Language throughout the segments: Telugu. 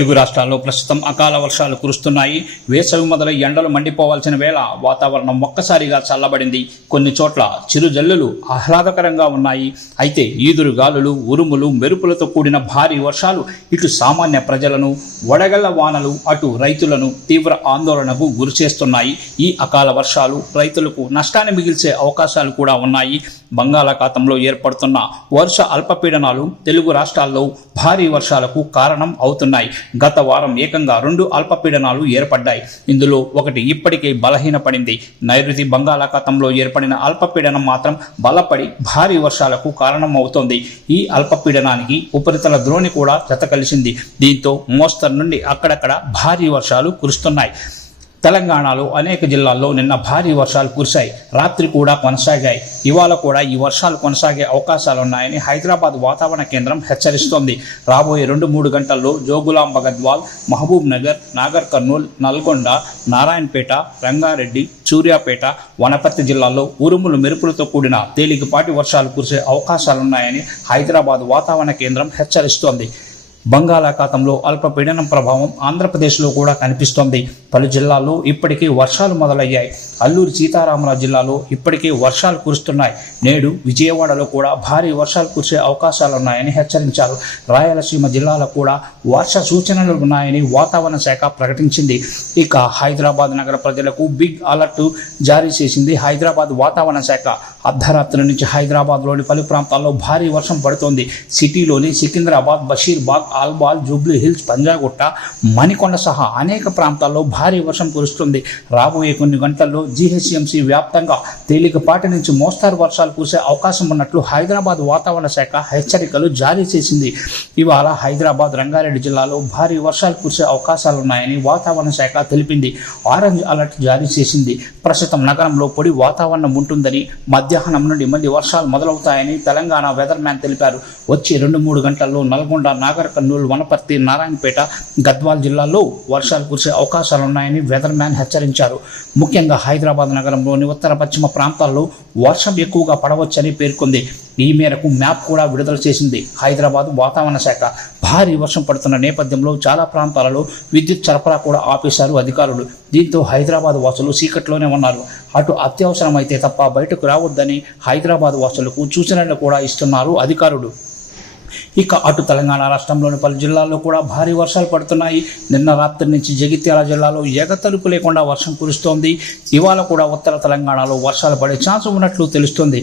తెలుగు రాష్ట్రాల్లో ప్రస్తుతం అకాల వర్షాలు కురుస్తున్నాయి. వేసవి మొదలై ఎండలు మండిపోవాల్సిన వేళ వాతావరణం ఒక్కసారిగా చల్లబడింది. కొన్ని చోట్ల చిరుజల్లులు ఆహ్లాదకరంగా ఉన్నాయి. అయితే ఈదురు గాలులు, ఉరుములు, మెరుపులతో కూడిన భారీ వర్షాలు ఇటు సామాన్య ప్రజలను, వడగళ్ల వానలు అటు రైతులను తీవ్ర ఆందోళనకు గురిచేస్తున్నాయి. ఈ అకాల వర్షాలు రైతులకు నష్టాన్ని మిగిల్చే అవకాశాలు కూడా ఉన్నాయి. బంగాళాఖాతంలో ఏర్పడుతున్న వర్ష అల్పపీడనాలు తెలుగు రాష్ట్రాల్లో భారీ వర్షాలకు కారణం అవుతున్నాయి. గత వారం ఏకంగా 2 అల్పపీడనాలు ఏర్పడ్డాయి. ఇందులో ఒకటి ఇప్పటికే బలహీనపడింది. నైరుతి బంగాళాఖాతంలో ఏర్పడిన అల్పపీడనం మాత్రం బలపడి భారీ వర్షాలకు కారణం అవుతోంది. ఈ అల్పపీడనానికి ఉపరితల ద్రోణి కూడా జత కలిసింది. దీంతో మోస్తరు నుండి అక్కడక్కడ భారీ వర్షాలు కురుస్తున్నాయి. తెలంగాణలో అనేక జిల్లాల్లో నిన్న భారీ వర్షాలు కురిశాయి. రాత్రి కూడా కొనసాగాయి. ఇవాళ కూడా ఈ వర్షాలు కొనసాగే అవకాశాలున్నాయని హైదరాబాద్ వాతావరణ కేంద్రం హెచ్చరిస్తోంది. రాబోయే 2-3 గంటల్లో జోగులాంబ గద్వాల్, మహబూబ్ నగర్, నాగర్ కర్నూల్, నల్గొండ, నారాయణపేట, రంగారెడ్డి, సూర్యాపేట, వనపర్తి జిల్లాల్లో ఉరుములు మెరుపులతో కూడిన తేలికపాటి వర్షాలు కురిసే అవకాశాలున్నాయని హైదరాబాద్ వాతావరణ కేంద్రం హెచ్చరిస్తోంది. బంగాళాఖాతంలో అల్పపీడనం ప్రభావం ఆంధ్రప్రదేశ్లో కూడా కనిపిస్తోంది. పలు జిల్లాల్లో ఇప్పటికే వర్షాలు మొదలయ్యాయి. అల్లూరి సీతారామరాజు జిల్లాలో ఇప్పటికే వర్షాలు కురుస్తున్నాయి. నేడు విజయవాడలో కూడా భారీ వర్షాలు కురిసే అవకాశాలున్నాయని హెచ్చరించారు. రాయలసీమ జిల్లాలో కూడా వర్ష సూచనలు ఉన్నాయని వాతావరణ శాఖ ప్రకటించింది. ఇక హైదరాబాద్ నగర ప్రజలకు బిగ్ అలర్ట్ జారీ చేసింది హైదరాబాద్ వాతావరణ శాఖ. అర్ధరాత్రి నుంచి హైదరాబాద్లోని పలు ప్రాంతాల్లో భారీ వర్షం పడుతోంది. సిటీలోని సికింద్రాబాద్, బషీర్బాగ్, ఆల్బాల్, జూబ్లీ హిల్స్, పంజాగుట్ట, మణికొండ సహా అనేక ప్రాంతాల్లో భారీ వర్షం కురుస్తుంది. రాబోయే కొన్ని గంటల్లో జీహెచ్ఎంసీ వ్యాప్తంగా తేలికపాటి నుంచి మోస్తారు వర్షాలు కురిసే అవకాశం ఉన్నట్లు హైదరాబాద్ వాతావరణ శాఖ హెచ్చరికలు జారీ చేసింది. ఇవాళ హైదరాబాద్, రంగారెడ్డి జిల్లాలో భారీ వర్షాలు కురిసే అవకాశాలున్నాయని వాతావరణ శాఖ తెలిపింది. ఆరెంజ్ అలర్ట్ జారీ చేసింది. ప్రస్తుతం నగరంలో పొడి వాతావరణం ఉంటుందని, మధ్యాహ్నం నుండి మళ్లీ వర్షాలు మొదలవుతాయని తెలంగాణ వెదర్ మ్యాన్ తెలిపారు. వచ్చే 2-3 గంటల్లో నల్గొండ, నాగర్ కర్నూల్, వనపర్తి, నారాయణపేట, గద్వాల్ జిల్లాల్లో వర్షాలు కురిసే అవకాశాలున్నాయని వెదర్ మ్యాన్ హెచ్చరించారు. ముఖ్యంగా హైదరాబాద్ నగరంలోని ఉత్తర పశ్చిమ ప్రాంతాల్లో వర్షం ఎక్కువగా పడవచ్చని పేర్కొంది. ఈ మేరకు మ్యాప్ కూడా విడుదల చేసింది హైదరాబాద్ వాతావరణ శాఖ. భారీ వర్షం పడుతున్న నేపథ్యంలో చాలా ప్రాంతాలలో విద్యుత్ సరఫరా కూడా ఆపేశారు అధికారులు. దీంతో హైదరాబాద్ వాసులు చీకట్లోనే ఉన్నారు. అటు అత్యవసరమైతే తప్ప బయటకు రావద్దని హైదరాబాద్ వాసులకు సూచనలు కూడా ఇస్తున్నారు అధికారులు. ఇక అటు తెలంగాణ రాష్ట్రంలోని పలు జిల్లాల్లో కూడా భారీ వర్షాలు పడుతున్నాయి. నిన్న రాత్రి నుంచి జగిత్యాల జిల్లాలో ఎగతలుపు లేకుండా వర్షం కురుస్తోంది. ఇవాళ కూడా ఉత్తర తెలంగాణలో వర్షాలు పడే ఛాన్స్ ఉన్నట్లు తెలుస్తోంది.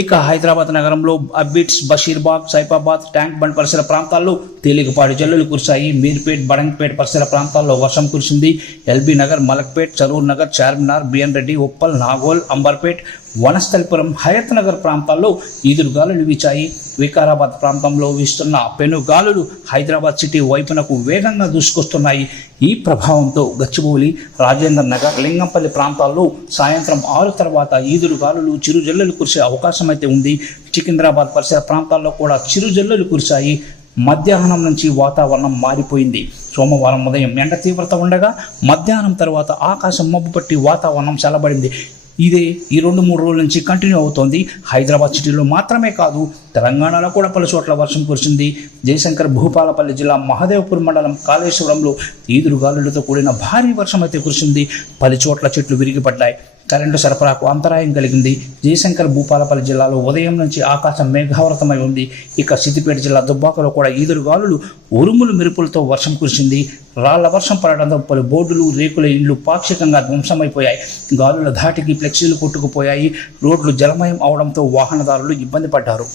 ఇక హైదరాబాద్ నగరంలో అబిడ్స్, బషీర్బాగ్, సైఫాబాద్, ట్యాంక్ బండ్ పరిసర ప్రాంతాల్లో తేలికపాటి జల్లులు కురిశాయి. మీర్పేట్, బడంగ్పేట్ పరిసర ప్రాంతాల్లో వర్షం కురిసింది. ఎల్బీ నగర్, మలక్పేట్, చరూర్ నగర్, చార్మినార్, బిఎన్ రెడ్డి, ఉప్పల్, నాగోల్, అంబర్పేట్, వనస్థలిపురం, హయత్ నగర్ ప్రాంతాల్లో ఈదురుగాలులు వీచాయి. వికారాబాద్ ప్రాంతంలో వీస్తున్న పెనుగాలులు హైదరాబాద్ సిటీ వైపునకు వేగంగా దూసుకొస్తున్నాయి. ఈ ప్రభావంతో గచ్చిబౌలి, రాజేందర్ నగర్, లింగంపల్లి ప్రాంతాల్లో సాయంత్రం 6 తర్వాత ఈదురుగాలులు, చిరుజల్లులు కురిసే అవకాశం అయితే ఉంది. సికింద్రాబాద్ పరిసర ప్రాంతాల్లో కూడా చిరుజల్లులు కురిశాయి. మధ్యాహ్నం నుంచి వాతావరణం మారిపోయింది. సోమవారం ఉదయం ఎండ తీవ్రత ఉండగా మధ్యాహ్నం తర్వాత ఆకాశం మబ్బు పట్టి వాతావరణం చల్లబడింది. ఇదే ఈ 2-3 రోజుల నుంచి కంటిన్యూ అవుతోంది. హైదరాబాద్ సిటీలో మాత్రమే కాదు, తెలంగాణలో కూడా పలు చోట్ల వర్షం కురిసింది. జయశంకర్ భూపాలపల్లి జిల్లా మహదేవ్పూర్ మండలం కాళేశ్వరంలో ఈదురుగాలులతో కూడిన భారీ వర్షం అయితే కురిసింది. పలు చోట్ల చెట్లు విరిగిపడ్డాయి. కరెంటు సరఫరాకు అంతరాయం కలిగింది. జయశంకర్ భూపాలపల్లి జిల్లాలో ఉదయం నుంచి ఆకాశం మేఘావృతమై ఉంది. ఇక సిద్దిపేట జిల్లా దుబ్బాకలో కూడా ఈదురుగాలులు, ఉరుములు మెరుపులతో వర్షం కురిసింది. రాళ్ల వర్షం పడడంతో పలు బోర్డులు, రేకుల ఇండ్లు పాక్షికంగా ధ్వంసమైపోయాయి. గాలుల ధాటికి ఫ్లెక్సీలు కొట్టుకుపోయాయి. రోడ్లు జలమయం అవడంతో వాహనదారులు ఇబ్బంది పడ్డారు.